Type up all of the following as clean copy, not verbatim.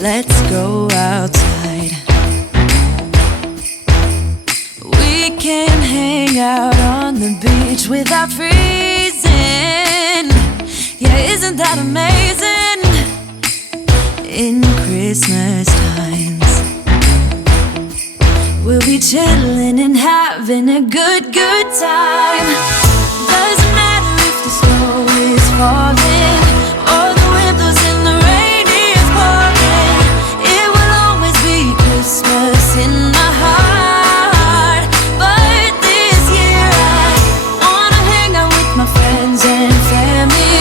let's go outside. We can hang out on the beach without freezing. Yeah, isn't that amazing? In Christmas times, we'll be chilling and having a good time. Doesn't matter if the snow is falling or the wind blows and the rain is pouring. It will always be Christmas in my heart. But this year I wanna hang out with my friends and family,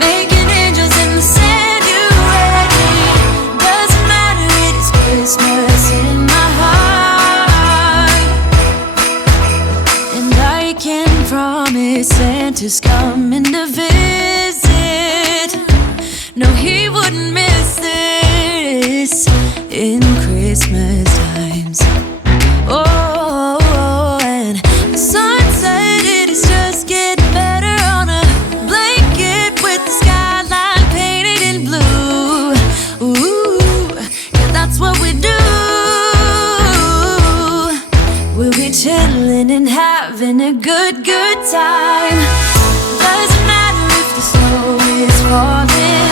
making angels in the sand. You ready? Doesn't matter, it is Christmas in my heart. And I can promise Santa's coming to visit. No, he wouldn't miss this in Christmas times. Oh, and the sun said it is just getting better on a blanket with the skyline painted in blue. Ooh, yeah, that's what we do. We'll be chilling and having a good time. Doesn't matter if the snow is falling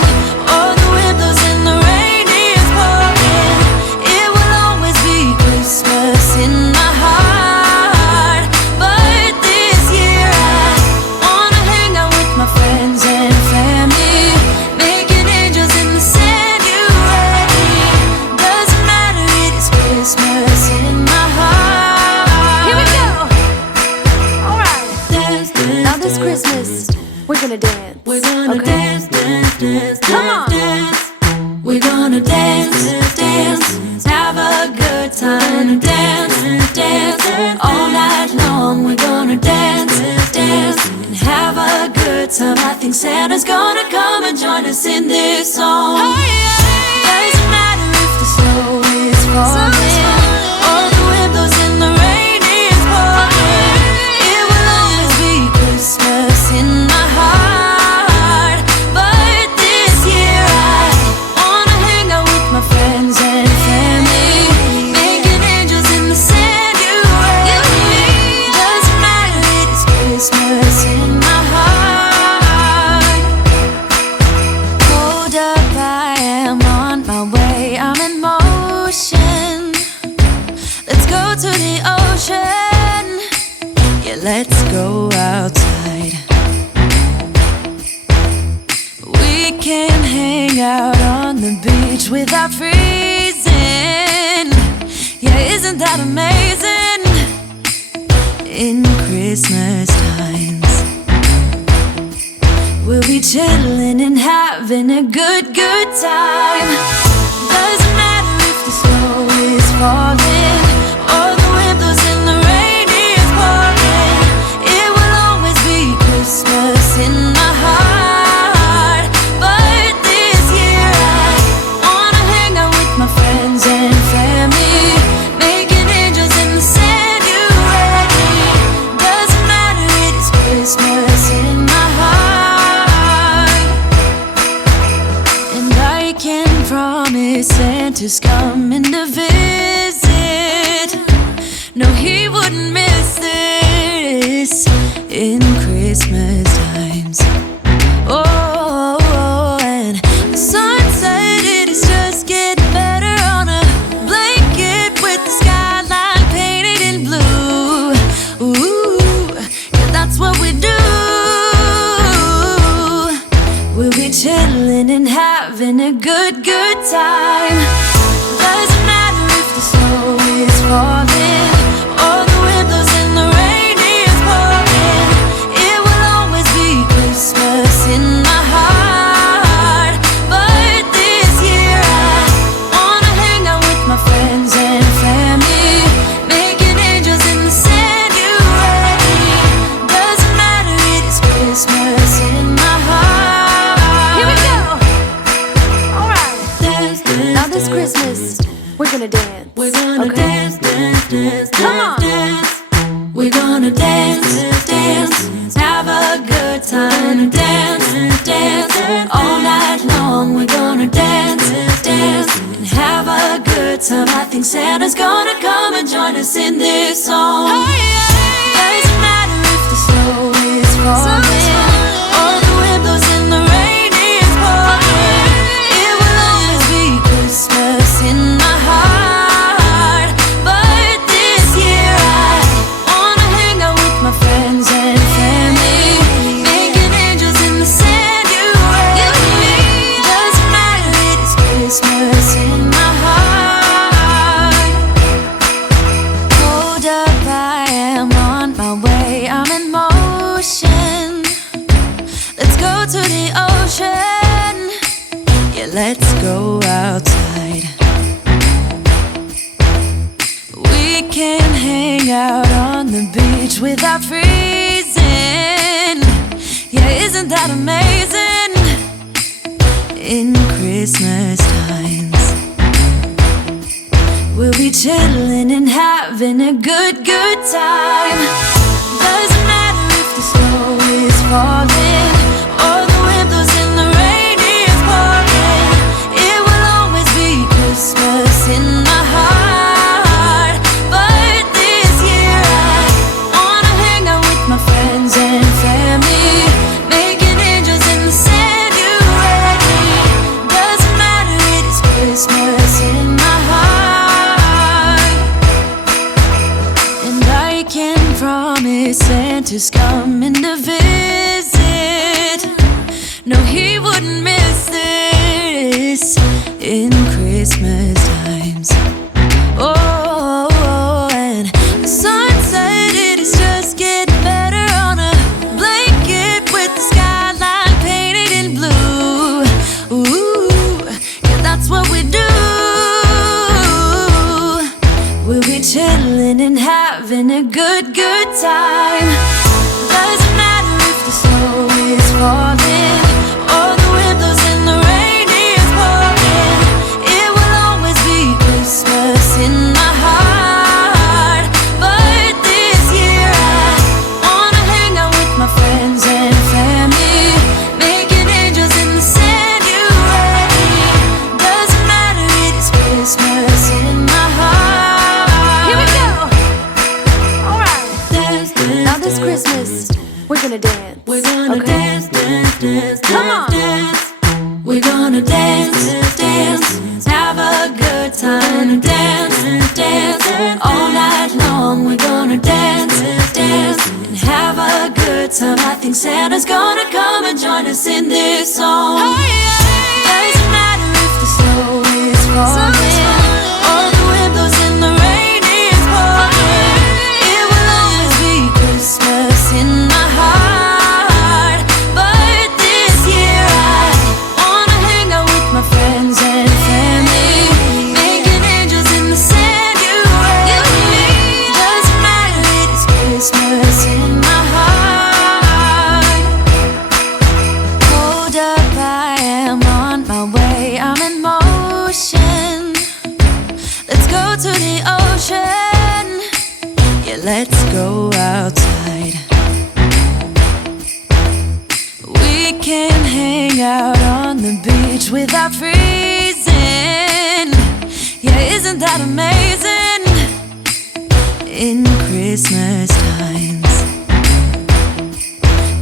or the wind blows and the rain is pouring. It will always be Christmas in my heart. But this year I wanna hang out with my friends and family, making angels in the sand. You ready? Doesn't matter, it is Christmas in my heart. Here we go. All right. Dance, dance, Now this Christmas, we're gonna dance. we're gonna Okay. dance, dance, dance, Come on. dance. We're gonna dance, dance, have a good time. Dance, dance, all night long. We're gonna dance, dance, and have a good time. I think Santa's gonna come and join us in this song. Doesn't matter if the snow is falling or the wind blows and the rain is pouring. It will always be Christmas in my heart. But this year I wanna hang out with my friends and family, making angels in the sand. You ready? Doesn't matter, it is Christmas in my heart. Hold up, I am on my way, I'm in motion. Let's go to the ocean. Yeah, let's go outside. We can hang out on the beach without freezing. Yeah, isn't that amazing? In Christmas times, we'll be chilling and having a good time. Doesn't matter if the snow is falling or the wind blows and the rain is pouring. It will always be Christmas in my heart. But this year I wanna hang out with my friends and family, making angels in the sand. You ready? Doesn't matter, it is Christmas in my heart. And I can promise Santa's coming to visit. No, he wouldn't miss this in Christmas times. Oh, and the sun said it is just getting better on a blanket with the skyline painted in blue. Ooh, yeah, that's what we do. We'll be chilling and having a good time. Doesn't matter if the snow is falling or the wind blows and the rain is pouring. It will always be Christmas in my heart. But this year I wanna hang out with my friends and family, making angels in the sand. You ready? Doesn't matter, it is Christmas in my heart. Here we go. All right. Dance, dance, Now this Christmas, we're gonna dance. we're gonna Okay. dance, dance, dance, Come on. dance. We're gonna dance, dance, have a good time. Dance, dance, all night long. We're gonna dance, dance, and good time. I think Santa's gonna come and join us in this song. Doesn't matter if the snow is falling or the wind blows and the rain is pouring. It will always be Christmas in my heart. But this year I wanna hang out with my friends and family, making angels in the sand. You and me. Doesn't matter, it is Christmas in my heart. Hold up, I am on my way. I'm in motion. Let's go to the ocean. Yeah, let's go outside. We can hang out on the beach without freezing. Yeah, isn't that amazing? In Christmas times, we'll be chilling and having a good time. Doesn't matter if the snow is falling or the wind blows and the rain is pouring. It will always be Christmas in my heart. But this year I wanna hang out with my friends and family, making angels in the sand. You and me. Doesn't matter, it is Christmas in my heart. And I can promise Santa's coming to visit. No, he wouldn't miss this in Christmas times. Oh, and the sun said it is just getting better on a blanket with the skyline painted in blue. Ooh, yeah, that's what we do. We'll be chilling and having a good time. Doesn't matter if the snow is falling or the wind blows and the rain is pouring. It will always be Christmas in my heart. But this year I wanna hang out with my friends and family, making angels in the sand. You and me. Doesn't matter, it is Christmas in my heart. Here we go. All right. Dance, dance, Now this dance. Christmas, we're gonna dance. We're gonna Okay. dance, dance, dance, Come on. dance. We're gonna dance, dance, have a good time. Dance, dance, all night long. We're gonna dance, dance, and have a good time. I think Santa's gonna come and join us in this song. Doesn't matter if the snow is falling or the wind blows and the rain is pouring. It will always be Christmas in my heart. But this year I wanna hang out with my friends and family, making angels in the sand. You and me. Doesn't matter, it is Christmas in my heart. Hold up, I am on my way. I'm in motion. Let's go to the ocean. Yeah, let's go outside. We can hang out on the beach without freezing. Yeah, isn't that amazing? In Christmas times,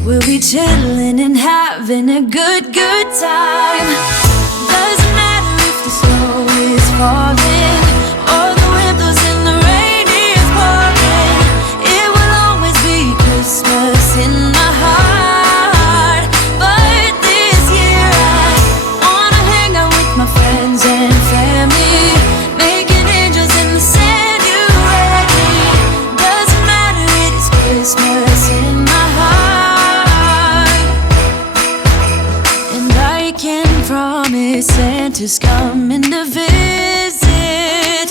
we'll be chilling and having a good time. Doesn't matter if the snow is falling or the wind blows and the rain is pouring. It will always be Christmas in my heart. But this year I wanna hang out with my friends and family, making angels in the sand. You and me. Doesn't matter, it is Christmas in my heart. And I can promise Santa's coming to visit.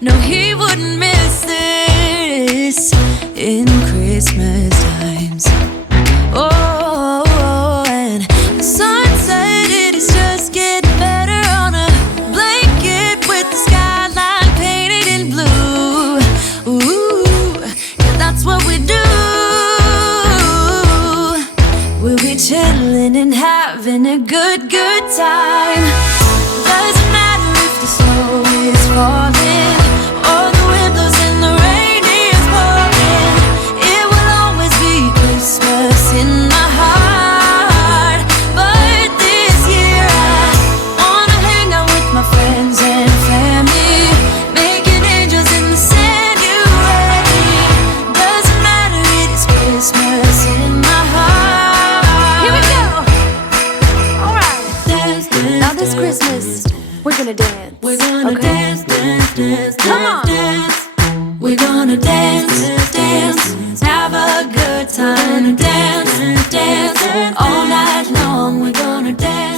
No, he wouldn't miss this in Christmas times. Oh, and the sun said it is just getting better on a blanket with the skyline painted in blue. Ooh, yeah, that's what we do. We'll be chilling and having a good time. Doesn't matter if the snow is falling, or the wind blows and the rain is pouring. It will always be Christmas in my heart. But this year I wanna hang out with my friends and family, making angels in the sand. You ready? Doesn't matter, it is Christmas in my heart. Here we go. All right. Dance, dance, Now this Christmas, we're gonna dance. we're gonna okay? dance, dance, dance, Come on. dance. We're gonna dance, dance, have a good time. Dance, dance, all night long. We're gonna dance.